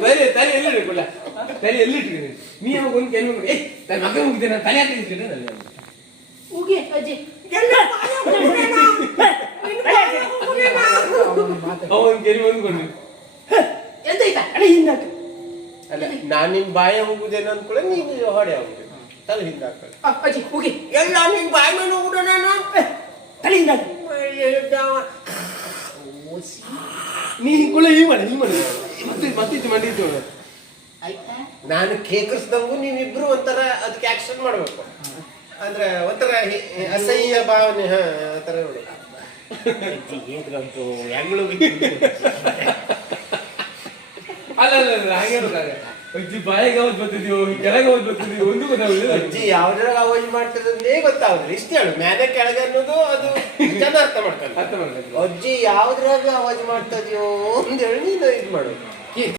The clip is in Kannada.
ಬರೀ ತಲೆ ಎಲ್ಲಿ ಇಟ್ಕೊಳ್ಳ ತಲೆ ಎಲ್ಲಿ ಇಟ್ಕೊಂಡು ನೀ ಅವಾಗ ಒಂದು ಕೆಲವು ತಲೆ ಮಗ ಮುಗಿದ ನಾನು ತಲೆ ಹಾಕಿ ಇಟ್ಕೊಂಡೆ ನಾನು ಹೋಗಿ ಅಜ್ಜಿ ಅವನ್ ಕೆರಿ ಬಂದ್ಕೊಂಡು ಎಂತ ಆಯ್ತಾ ಅಲ್ಲ ಹಿಂದಾಕ ಅಲ್ಲ ನಾನು ನಿನ್ ಬಾಯ ಹೋಗುದೇನೋ ಅನ್ಕೊಳ್ಳೆ ನೀನು ಹೊಡೆ ಹೋಗುದು ತಲೆ ಹಿಂದಾಕ ಅಜ್ಜಿ ಹೋಗಿ ಎಲ್ಲ ನಿನ್ ಬಾಯಿ ಮೇಲೆ ಹೋಗುದ ನಾನು ತಲೆ ಹಿಂದಾಕ ನೀ ಕೂಡ ಈ ಮಾಡಿ ಮತ್ತೆ ಇದು ಮಾಡಿದ್ದು ಆಯ್ತಾ ನಾನು ಕೇಕರಿಸ್ದಂಗು ನೀವಿಬ್ರು ಒಂಥರ ಅದಕ್ಕೆ ಆಕ್ಷನ್ ಮಾಡ್ಬೇಕು ಅಂದ್ರೆ ಒಂಥರ ಅಸಹ್ಯ ಭಾವನೆ ಆ ತರ ನೋಡಿ ಹೇಗಂತೂ ಹೆಂಗಳು ಅಲ್ಲ ಹಾಗೆ ಅಜ್ಜಿ ಬಾಯಿಗೆ ಅವತ್ತು ಬರ್ತಿದ್ಯೋ ಕೆಳಗೆ ಅವತ್ತು ಬರ್ತಿದ್ಯೋ ಒಂದು ಗೊತ್ತಾಗುದಿಲ್ಲ ಅಜ್ಜಿ ಯಾವ್ದ್ರಾಗ ಅವಾಜ್ ಮಾಡ್ತದಂದೇ ಗೊತ್ತಾಗುದು ಇಷ್ಟ ಹೇಳು ಮೇಲೆ ಕೆಳಗೆ ಅನ್ನೋದು ಅದು ಜನ ಅರ್ಥ ಮಾಡ್ತಾರೆ ಅರ್ಥ ಮಾಡ್ಬೇಕು ಅಜ್ಜಿ ಯಾವ್ದ್ರಾಗ ಅವಾಜ್ ಮಾಡ್ತದ್ಯೋ ಅಂತ ಹೇಳಿ ನೀನು ಇದು ಮಾಡು